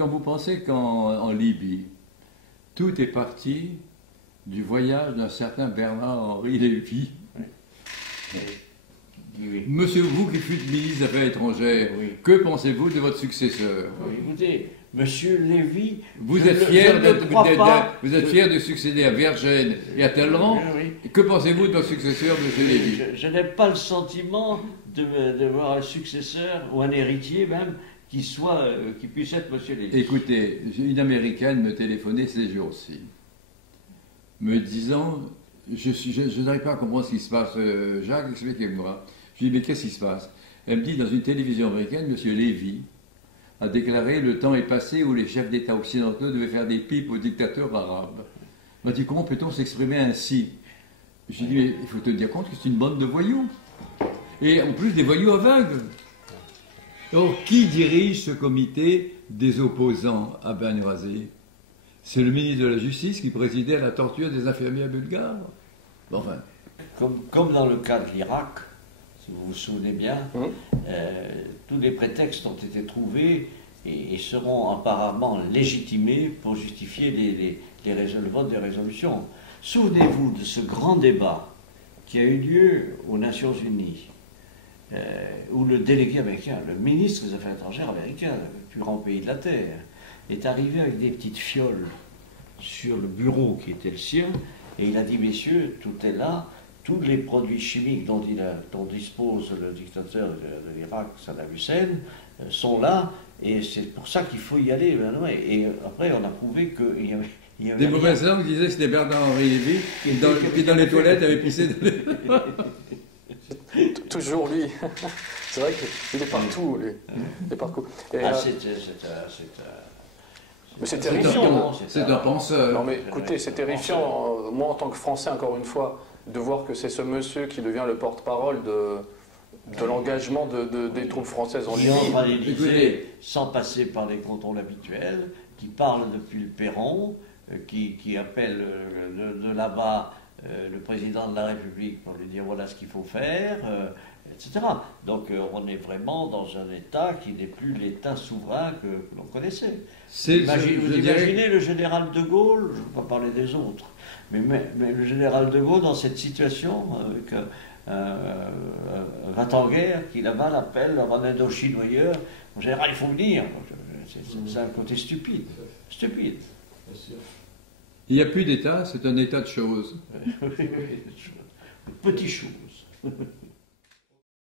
Quand vous pensez qu'en Libye, tout est parti du voyage d'un certain Bernard-Henri Lévy. Oui. Oui. Monsieur, vous qui fûtes ministre des Affaires étrangères, Oui. que pensez-vous de votre successeur? Oui, écoutez, Monsieur Lévy, Vous êtes fier de de succéder à Vergène et à Talleyrand. Oui. Que pensez-vous de votre successeur, monsieur Lévy? Je n'ai pas le sentiment de voir un successeur, ou un héritier même, qui puisse être Monsieur Lévy. Écoutez, une Américaine me téléphonait ces jours-ci, me disant, je n'arrive pas à comprendre ce qui se passe, Jacques, expliquez-moi. Je lui dis, mais qu'est-ce qui se passe? Elle me dit, dans une télévision américaine, monsieur Lévy a déclaré, le temps est passé où les chefs d'État occidentaux devaient faire des pipes aux dictateurs arabes. Elle m'a dit, comment peut-on s'exprimer ainsi? Je lui dis, mais il faut te dire compte que c'est une bande de voyous. Et en plus, des voyous aveugles. Or, qui dirige ce comité des opposants à Benghazi? C'est le ministre de la Justice qui présidait à la torture des infirmières bulgares. Enfin. Comme dans le cas de l'Irak, si vous vous souvenez bien, tous les prétextes ont été trouvés et seront apparemment légitimés pour justifier le vote des résolutions. Souvenez-vous de ce grand débat qui a eu lieu aux Nations Unies, où le délégué américain, le ministre des Affaires étrangères américain, le plus grand pays de la Terre, est arrivé avec des petites fioles sur le bureau qui était le sien, et il a dit, messieurs, tout est là, tous les produits chimiques dont dispose le dictateur de l'Irak, Saddam Hussein, sont là, et c'est pour ça qu'il faut y aller. Et après, on a prouvé qu'il y avait... Des mauvaises langues disaient que c'était Bernard-Henri Lévy qui, dans les toilettes, avait pissé. Toujours lui. C'est vrai qu'il est partout, lui. Il est partout. Mais c'est terrifiant. C'est un penseur. Non mais écoutez, c'est terrifiant. Moi, en tant que Français, encore une fois, de voir que c'est ce monsieur qui devient le porte-parole de l'engagement des troupes françaises en Libye. Qui entre à l'Élysée sans passer par les contrôles habituels, qui parle depuis le perron, qui appelle de là-bas le président de la République pour lui dire voilà ce qu'il faut faire, etc. Donc on est vraiment dans un État qui n'est plus l'État souverain que l'on connaissait. Vous imaginez le général de Gaulle, je ne vais pas parler des autres, mais le général de Gaulle dans cette situation, avec un va-t-en-guerre qui là-bas l'appelle, en Indochine ou ailleurs, en général il faut venir. C'est un côté stupide. Stupide. Il n'y a plus d'État, c'est un état de choses. Petites choses.